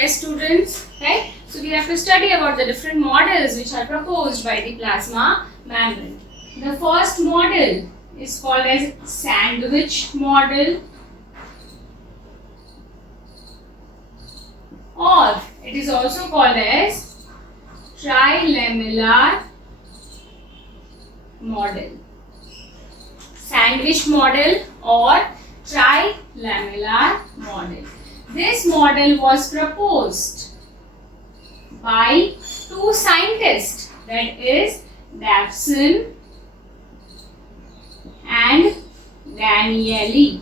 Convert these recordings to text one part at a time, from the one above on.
Yes, students, right? So we have to study about the different models which are proposed by the plasma membrane. The first model is called as sandwich model, or it is also called as trilamellar model. Sandwich model or trilamellar model. This model was proposed by two scientists, that is Davison and Danieli.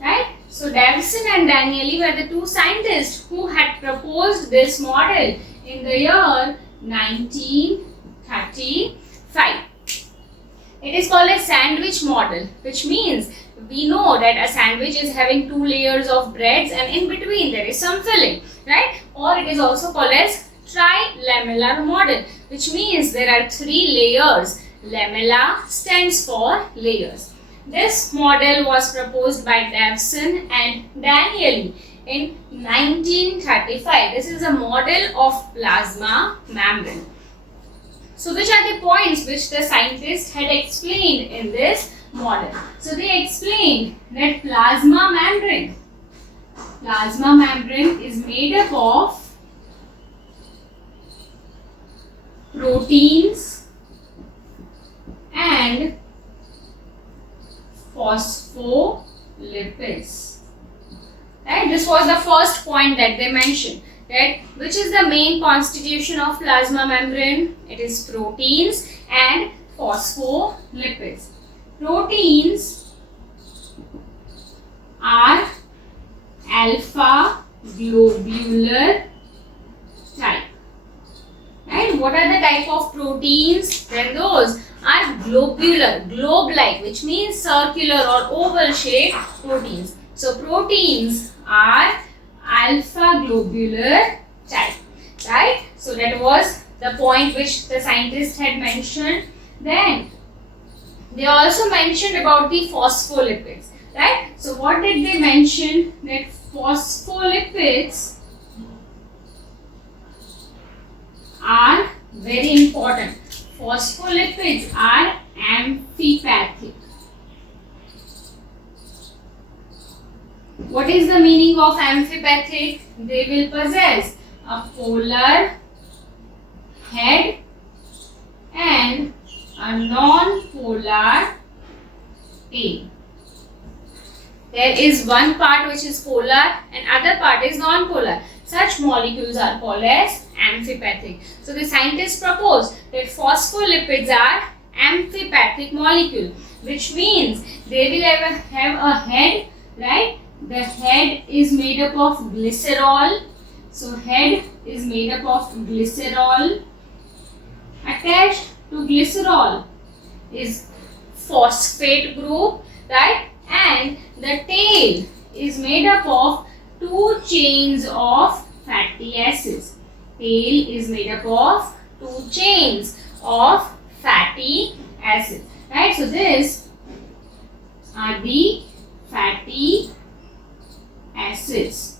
Right? So Davison and Danieli were the two scientists who had proposed this model in the year 1935. It is called a sandwich model, which means we know that a sandwich is having two layers of breads and in between there is some filling, right? Or it is also called as trilamellar model, which means there are three layers. Lamella stands for layers. This model was proposed by Davison and Danieli in 1935. This is a model of plasma membrane. So which are the points which the scientists had explained in this model? So they explained that plasma membrane is made up of proteins and phospholipids. Right? This was the first point that they mentioned. Right? Which is the main constitution of plasma membrane? It is proteins and phospholipids. Proteins are alpha globular type. Right? What are the type of proteins? Then those are globular, globe-like, which means circular or oval-shaped proteins. So proteins are alpha globular type, right? So that was the point which the scientists had mentioned. Then they also mentioned about the phospholipids, right? So what did they mention? That phospholipids are very important. Phospholipids are amphipathic. What is the meaning of amphipathic? They will possess a polar head and a non-polar tail. There is one part which is polar and other part is non-polar. Such molecules are called as amphipathic. So the scientists proposed that phospholipids are amphipathic molecule, which means they will have a head, right? The head is made up of glycerol. So head is made up of glycerol. Attached to glycerol is phosphate group, right? And the tail is made up of two chains of fatty acids. Tail is made up of two chains of fatty acids, right? So these are the fatty acids,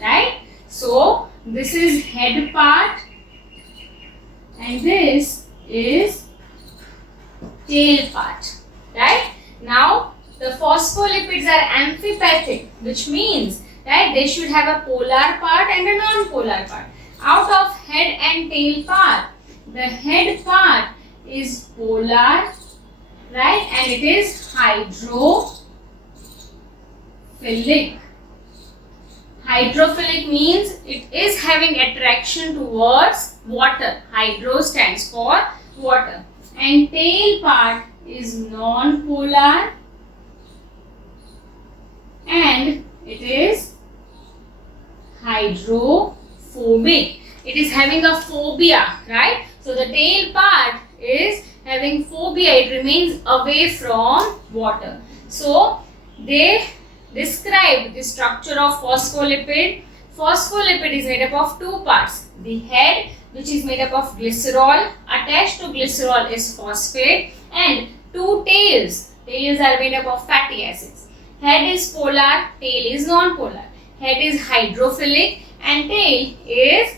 right? So this is head part and this is tail part, right? Now the phospholipids are amphipathic, which means that they should have a polar part and a non-polar part. Out of head and tail part, the head part is polar, right? And it is hydrophilic. Hydrophilic means it is having attraction towards water. Hydro stands for water. And tail part is non-polar and it is hydrophobic. It is having a phobia, right? So the tail part is having phobia. It remains away from water. So they described the structure of phospholipid. Phospholipid is made up of two parts. The head, which is made up of glycerol. Attached to glycerol is phosphate, and two tails. Tails are made up of fatty acids. Head is polar, tail is non-polar. Head is hydrophilic and tail is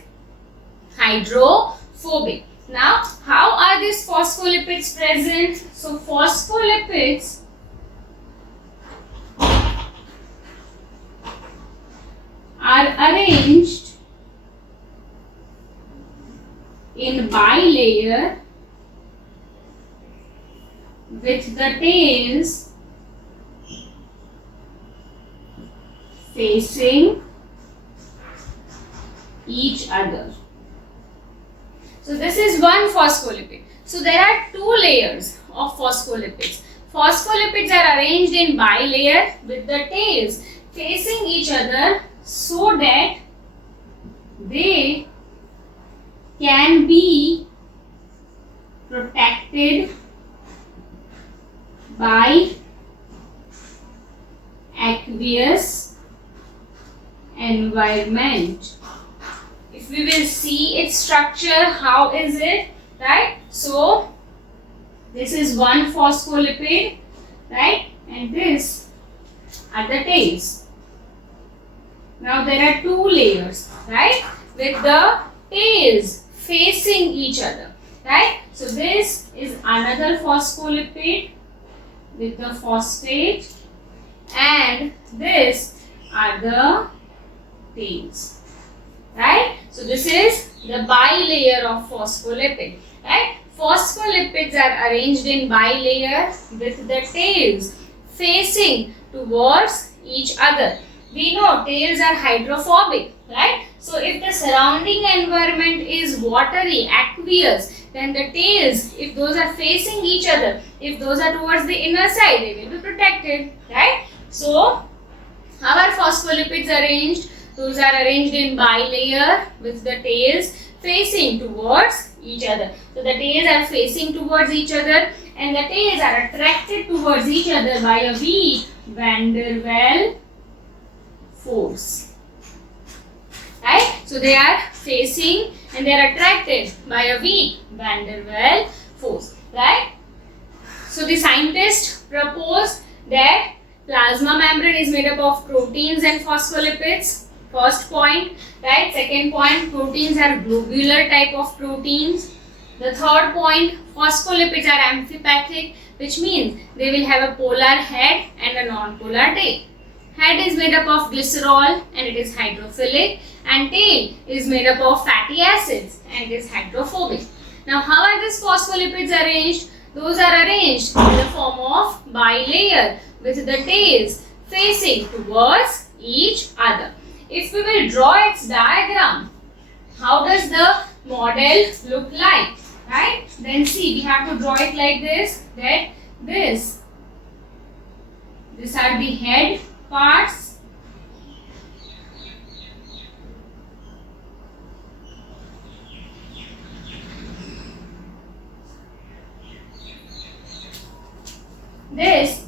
hydrophobic. Now, how are these phospholipids present? So, phospholipids are arranged in bilayer with the tails facing each other. So this is one phospholipid. So there are two layers of phospholipids. Phospholipids are arranged in bilayer with the tails facing each other so that they can be protected by aqueous environment. If we will see its structure, how is it, right? So this is one phospholipid, right? And this are the tails. Now there are two layers, right? With the tails facing each other, right? So this is another phospholipid with the phosphate, and this are the tails, right? So this is the bilayer of phospholipid, right? Phospholipids are arranged in bilayer with the tails facing towards each other. We know tails are hydrophobic, right? So if the surrounding environment is watery, aqueous, then the tails, if those are facing each other, if those are towards the inner side, they will be protected, right? So how are phospholipids arranged? Those are arranged in bilayer with the tails facing towards each other. So the tails are facing towards each other, and the tails are attracted towards each other by a weak van der Waals force, right? So they are facing and they are attracted by a weak van der Waals force, right? So the scientists proposed that plasma membrane is made up of proteins and phospholipids. First point, right? Second point, proteins are globular type of proteins. The third point, phospholipids are amphipathic, which means they will have a polar head and a non-polar tail. Head is made up of glycerol and it is hydrophilic, and tail is made up of fatty acids and it is hydrophobic. Now, how are these phospholipids arranged? Those are arranged in the form of bilayer with the tails facing towards each other. If we will draw its diagram, how does the model look like, right? Then see, we have to draw it like this, that these are the head parts, this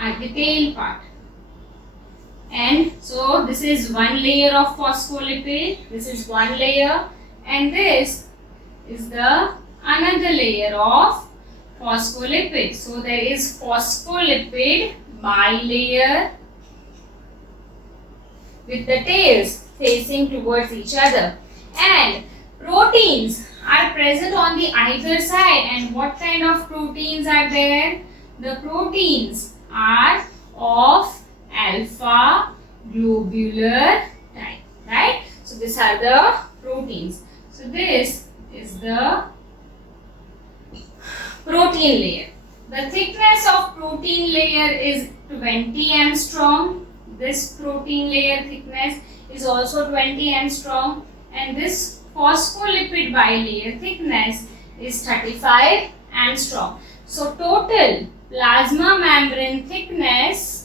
are the tail part. And so this is one layer of phospholipid, this is one layer, and this is the another layer of phospholipid. So there is phospholipid bilayer with the tails facing towards each other, and proteins are present on the either side. And what kind of proteins are there? The proteins are of alpha globular type, right? So these are the proteins. So this is the protein layer. The thickness of protein layer is 20 angstrom. This protein layer thickness is also 20 angstrom, and this phospholipid bilayer thickness is 35 angstrom. So total plasma membrane thickness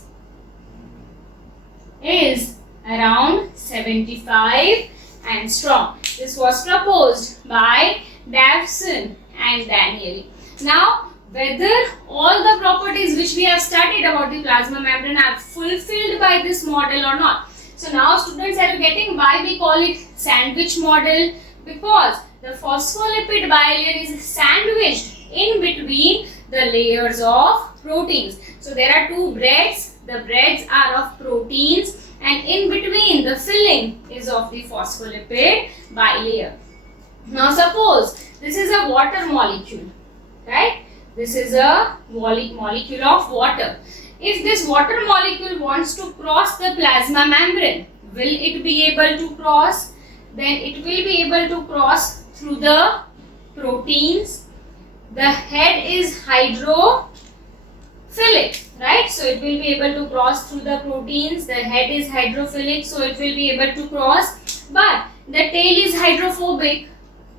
is around 75 angstrom. This was proposed by Davison and Danieli. Now, whether all the properties which we have studied about the plasma membrane are fulfilled by this model or not. So now students are getting why we call it sandwich model, because the phospholipid bilayer is sandwiched in between the layers of proteins. So there are two breads. The breads are of proteins and in between the filling is of the phospholipid bilayer. Now suppose this is a water molecule, right? This is a molecule of water. If this water molecule wants to cross the plasma membrane, will it be able to cross? Then it will be able to cross through the proteins. The head is hydrophilic, right? So it will be able to cross through the proteins. The head is hydrophilic, so it will be able to cross. But the tail is hydrophobic.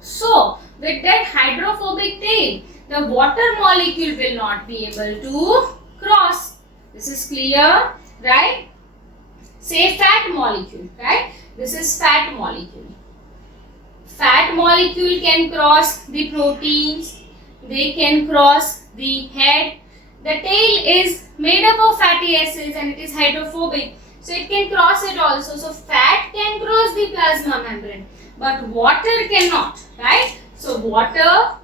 So with that hydrophobic tail, the water molecule will not be able to cross. This is clear, right? Say fat molecule, right? This is fat molecule. Fat molecule can cross the proteins. They can cross the head. The tail is made up of fatty acids and it is hydrophobic. So it can cross it also. So fat can cross the plasma membrane, but water cannot, right? So water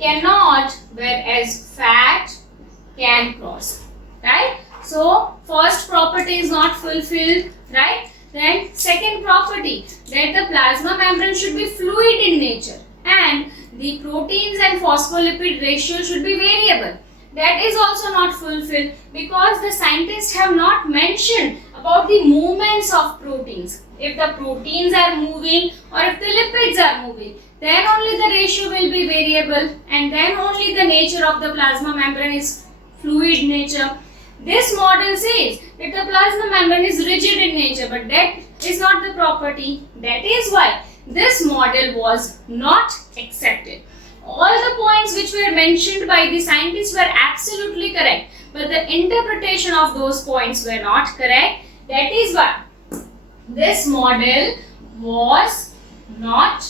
cannot, whereas fat can cross, right? So first property is not fulfilled, right? Then second property, that the plasma membrane should be fluid in nature and the proteins and phospholipid ratio should be variable. That is also not fulfilled because the scientists have not mentioned about the movements of proteins. If the proteins are moving or if the lipids are moving, then only the ratio will be variable and then only the nature of the plasma membrane is fluid nature. This model says that the plasma membrane is rigid in nature, but that is not the property. That is why this model was not accepted. All the points which were mentioned by the scientists were absolutely correct, but the interpretation of those points were not correct. That is why this model was not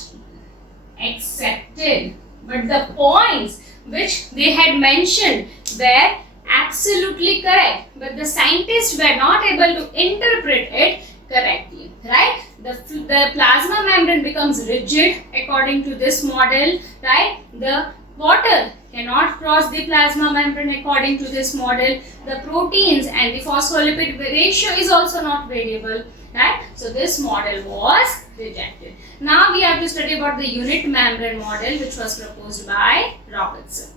accepted. But the points which they had mentioned were absolutely correct, but the scientists were not able to interpret it correctly, right? The plasma membrane becomes rigid according to this model, right? The water cannot cross the plasma membrane according to this model. The proteins and the phospholipid ratio is also not variable, right? So this model was rejected. Now we have to study about the unit membrane model which was proposed by Robertson.